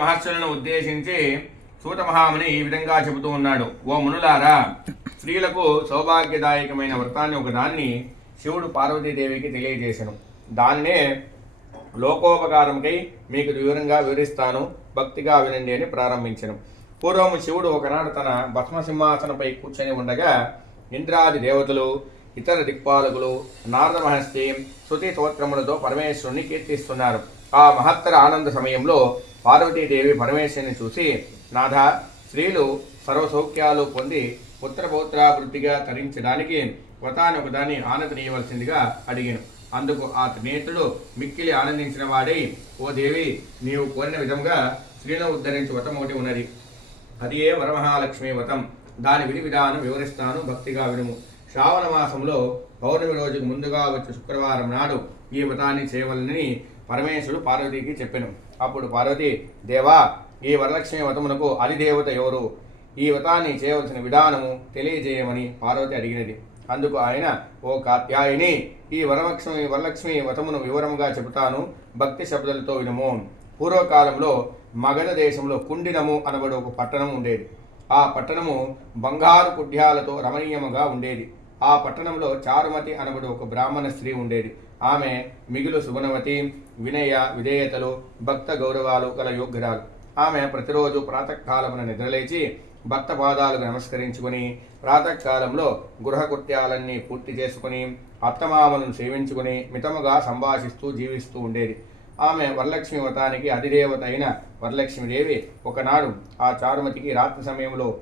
మహర్షులను ఉద్దేశించి సూత మహాముని ఈ విధంగా చెబుతూ ఉన్నాడు. ఓ మునులారా స్త్రీలకు సౌభాగ్యదాయకమైన వ్రతాన్ని ఒకదాన్ని శివుడు పార్వతీదేవికి తెలియజేశాను. దాన్నే లోకోపకారంకై మీకు వివరంగా వివరిస్తాను. భక్తిగా వినండి అని ప్రారంభించను. పూర్వం శివుడు ఒకనాడు తన భస్మసింహాసనపై కూర్చొని ఉండగా ఇంద్రాది దేవతలు ఇతర దిక్పాలకులు నారద మహర్షి శృతి స్తోత్రములతో పరమేశ్వరుని కీర్తిస్తున్నారు. ఆ మహత్తర ఆనంద సమయంలో పార్వతీదేవి పరమేశ్వరిని చూసి నాథ స్త్రీలు సర్వసౌఖ్యాలు పొంది పుత్రపౌత్రాభివృద్ధిగా తరించడానికి వ్రతాన్ని ఒకదాన్ని ఆనందనీయవలసిందిగా అడిగాను. అందుకు ఆ త్రినేత్రుడు మిక్కిలి ఆనందించిన వాడై ఓ దేవి నీవు కోరిన విధంగా స్త్రీలను ఉద్ధరించు వ్రతం ఒకటి ఉన్నది. అది ఏ వరమహాలక్ష్మి వ్రతం. దాని విధి విధానం వివరిస్తాను భక్తిగా వినుము. శ్రావణ మాసంలో పౌర్ణమి రోజుకు ముందుగా వచ్చే శుక్రవారం నాడు ఈ వ్రతాన్ని చేయవలనని పరమేశ్వరుడు పార్వతికి చెప్పాను. అప్పుడు పార్వతి దేవా ఈ వరలక్ష్మి వ్రతమునకు అధిదేవత ఎవరు? ఈ వ్రతాన్ని చేయవలసిన విధానము తెలియజేయమని పార్వతి అడిగినది. అందుకు ఆయన ఓ కాత్యాయిని ఈ వరలక్ష్మి వరలక్ష్మి వ్రతమును వివరముగా చెబుతాను భక్తి శబ్దాలతో వినము. పూర్వకాలంలో మగధ దేశంలో కుండినము అనబడు ఒక పట్టణం ఉండేది. ఆ పట్టణము బంగారు కుడ్యాలతో రమణీయముగా ఉండేది. ఆ పట్టణంలో చారుమతి అనబడు ఒక బ్రాహ్మణ స్త్రీ ఉండేది. ఆమె మిగులు సుగుణవతి వినయ విధేయతలు భక్త గౌరవాలు గల యోగ్యురాలు. ఆమె ప్రతిరోజు ప్రాతకాలమున నిద్రలేచి భక్త పాదాలకు నమస్కరించుకుని ప్రాతకాలంలో గృహకృత్యాలన్నీ పూర్తి చేసుకుని అత్తమామలను సేవించుకుని మితముగా సంభాషిస్తూ జీవిస్తూ ఉండేది. ఆమె వరలక్ష్మి వ్రతానికి అధిదేవత అయిన వరలక్ష్మీదేవి ఒకనాడు ఆ చారుమతికి రాత్రి సమయంలో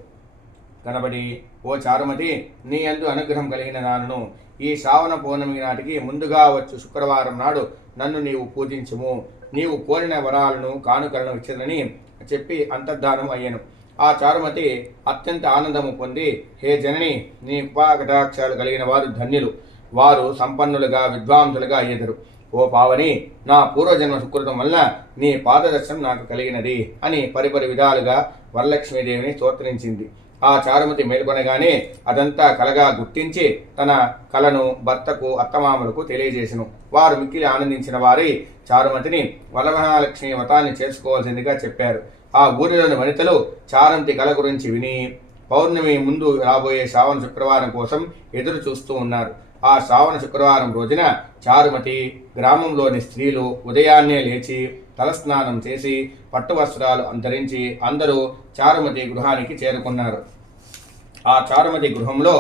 కనబడి ఓ చారుమతి నీ అందు అనుగ్రహం కలిగిన నాను ఈ శ్రావణ పౌర్ణమి నాటికి ముందుగా వచ్చు శుక్రవారం నాడు నన్ను నీవు పూజించుము. నీవు కోరిన వరాలను కానుకలను ఇచ్చిందని చెప్పి అంతర్ధానం అయ్యాను. ఆ చారుమతి అత్యంత ఆనందము పొంది హే జనని నీ కృపాకటాక్షాలు కలిగిన వారు ధన్యులు. వారు సంపన్నులుగా విద్వాంసులుగా అయ్యేదరు. ఓ పావని నా పూర్వజన్మ సుకృతం వల్ల నీ పాదదర్శనం నాకు కలిగినది అని పరిపరి విధాలుగా వరలక్ష్మీదేవిని స్తోత్రించింది. ఆ చారుమతి మేల్కొనగానే అదంతా కలగా గుర్తించి తన కలను భర్తకు అత్తమామలకు తెలియజేసెను. వారు మిక్కిలి ఆనందించిన వారి చారుమతిని వరమహాలక్ష్మి వ్రతాన్ని చేసుకోవాల్సిందిగా చెప్పారు. ఆ ఊరిలోని వనితలు చారంతి కళ గురించి విని పౌర్ణమి ముందు రాబోయే శ్రావణ శుక్రవారం కోసం ఎదురు చూస్తూ ఉన్నారు. ఆ శ్రావణ శుక్రవారం రోజున చారుమతి గ్రామంలోని స్త్రీలు ఉదయాన్నే లేచి తలస్నానం చేసి పట్టు వస్త్రాలు ధరించి అందరూ చారుమతి గృహానికి చేరుకున్నారు. ఆ చారుమతి గృహంలో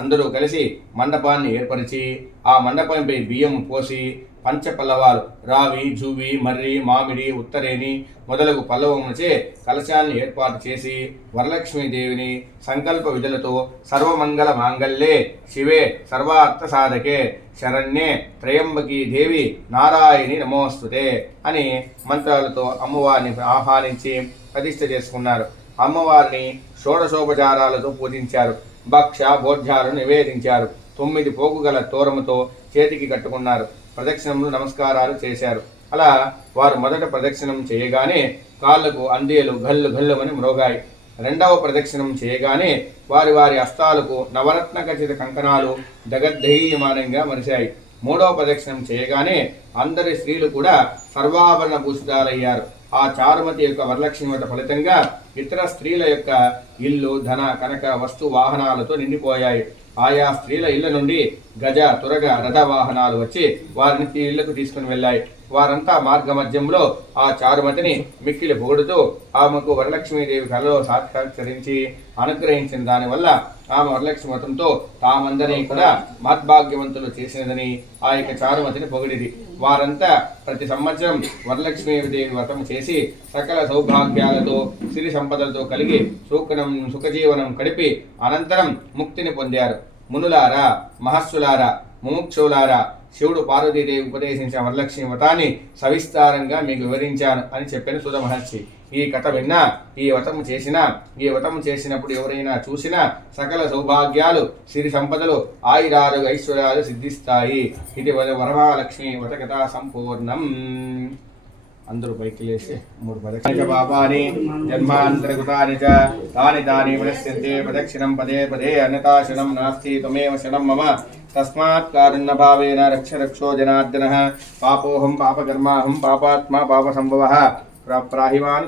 అందరూ కలిసి మండపాన్ని ఏర్పరిచి ఆ మండపంపై బియ్యం పోసి పంచ పల్లవాలు రావి జూవి మర్రి మామిడి ఉత్తరేని మొదలగు పల్లవములచే కలశాన్ని ఏర్పాటు చేసి వరలక్ష్మీదేవిని సంకల్ప విధులతో సర్వమంగళ మాంగళ్యే శివే సర్వార్థ సాధకే శరణ్యే త్రయంబకీ దేవి నారాయణి నమోస్తుతే అని మంత్రాలతో అమ్మవారిని ఆహ్వానించి ప్రతిష్ఠ చేసుకున్నారు. అమ్మవారిని షోడశోపచారాలతో పూజించారు. భక్ష భోజ్యాలను నివేదించారు. తొమ్మిది పోగుగల తోరముతో చేతికి కట్టుకున్నారు. ప్రదక్షిణములు నమస్కారాలు చేశారు. అలా వారు మొదట ప్రదక్షిణం చేయగానే కాళ్ళకు అందేలు గల్లు గల్లుమని మ్రోగాయి. రెండవ ప్రదక్షిణం చేయగానే వారి వారి హస్తాలకు నవరత్న ఖచ్చిత కంకణాలు జగద్దహీయమానంగా మరిశాయి. మూడవ ప్రదక్షిణం చేయగానే అందరి స్త్రీలు కూడా సర్వాభరణ భూషితాలయ్యారు ఆ చారుమతి యొక్క వరలక్ష్మివత ఫలితంగా ఇతర స్త్రీల యొక్క ఇల్లు ధన కనక వస్తు వాహనాలతో నిండిపోయాయి. ఆయా స్త్రీల ఇళ్ళ నుండి గజ తురగ రథ వాహనాలు వచ్చి వారిని ఇళ్ళకు తీసుకుని వెళ్ళాయి. వారంతా మార్గ మధ్యంలో ఆ చారుమతిని మిక్కిలి పొగుడుతూ ఆమెకు వరలక్ష్మీదేవి కలలో సాక్షాత్కరించి అనుగ్రహించిన దానివల్ల ఆమె వరలక్ష్మి వ్రతంతో తామందరినీ కూడా మహద్భాగ్యవంతులు చేసినదని ఆ యొక్క చారుమతిని పొగిడిది. వారంతా ప్రతి సంవత్సరం వరలక్ష్మీదేవి వ్రతం చేసి సకల సౌభాగ్యాలతో సిరి సంపదలతో కలిగి సుఖనం సుఖజీవనం గడిపి అనంతరం ముక్తిని పొందారు. మునులారా మహస్సులారా ముముక్షులారా శివుడు పార్వతీదేవి ఉపదేశించిన వరలక్ష్మి వ్రతాన్ని సవిస్తారంగా మీకు వివరించాను అని చెప్పిన సుధ మహర్షి. ఈ కథ విన్నా ఈ వ్రతము చేసినా ఈ వ్రతము చేసినప్పుడు ఎవరైనా చూసినా సకల సౌభాగ్యాలు సిరి సంపదలు ఆయురారు ఐశ్వర్యాలు సిద్ధిస్తాయి. ఇది వరమహాలక్ష్మి వ్రత కథా సంపూర్ణం. అందరూ పైకి లేచి మూడు ప్రదక్షిణ పాపాని జన్మాంతరకృతాని చ తాని తాని వినశ్యంతే ప్రదక్షిణం పదే పదే అన్నతాశనం నాస్తి త్వమేవ శనం మమ తస్మాత్ కారుణ్య భావేన రక్ష రక్షో జనార్దన పాపోహం పాపకర్మాహం పాపాత్మా పాప సంభవ ప్ర- ప్రాహిమాన్